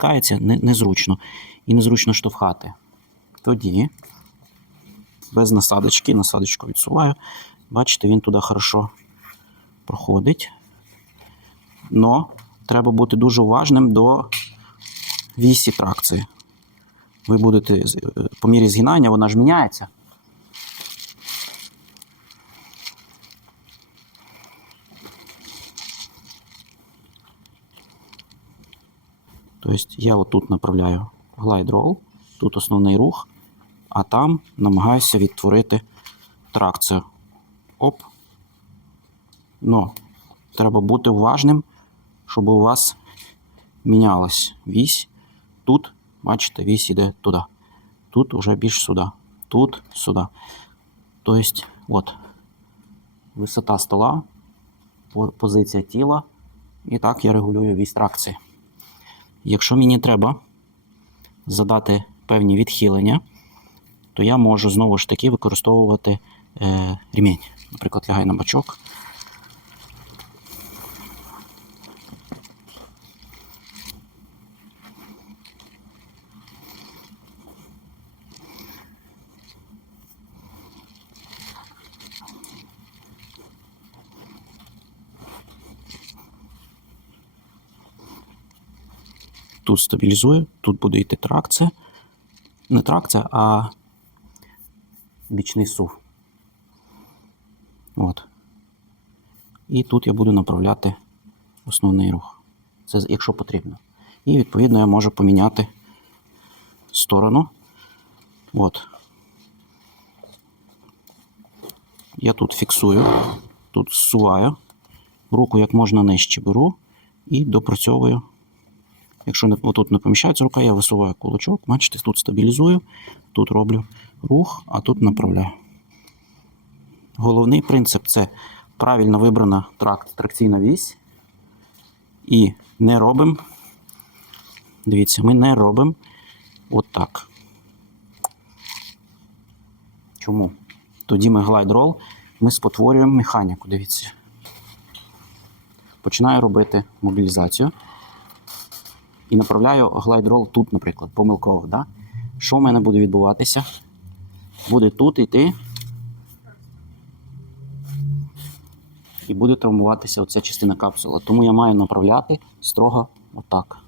спотикається, не, незручно. І незручно штовхати. Тоді, без насадочки, насадочку відсуваю. Бачите, він туди хорошо проходить. Но треба бути дуже уважним до вісі тракції. Ви будете е, по мірі згинання, вона ж міняється. Тобто я отут направляю глайд-рол, тут основний рух, а там намагаюся відтворити тракцію. Оп. Ну, треба бути уважним, щоб у вас мінялась вісь. Тут, бачите, вісь іде туди. Тут уже більш сюди. Тут, сюди. Тобто, от, висота стола, позиція тіла. І так я регулюю вісь тракції. Якщо мені треба задати певні відхилення, то я можу знову ж таки використовувати е, ремінь. Наприклад, лягаю на бачок. Тут стабілізую, тут буде йти тракція. Не тракція, а бічний сув. От. І тут я буду направляти основний рух. Це якщо потрібно. І відповідно я можу поміняти сторону. От. Я тут фіксую, тут зсуваю, руку як можна нижче беру і допрацьовую. Якщо не, отут не поміщається рука, я висуваю кулачок, бачите, тут стабілізую, тут роблю рух, а тут направляю. Головний принцип це правильно вибрана тракт, тракційна вісь. І не робимо. Дивіться, ми не робимо отак. Чому? Тоді ми глайд-рол, ми спотворюємо механіку. Дивіться. Починаю робити мобілізацію і направляю глайд-рол тут, наприклад, помилково. Да? Що в мене буде відбуватися? Буде тут йти. І буде травмуватися оця частина капсула. Тому я маю направляти строго отак.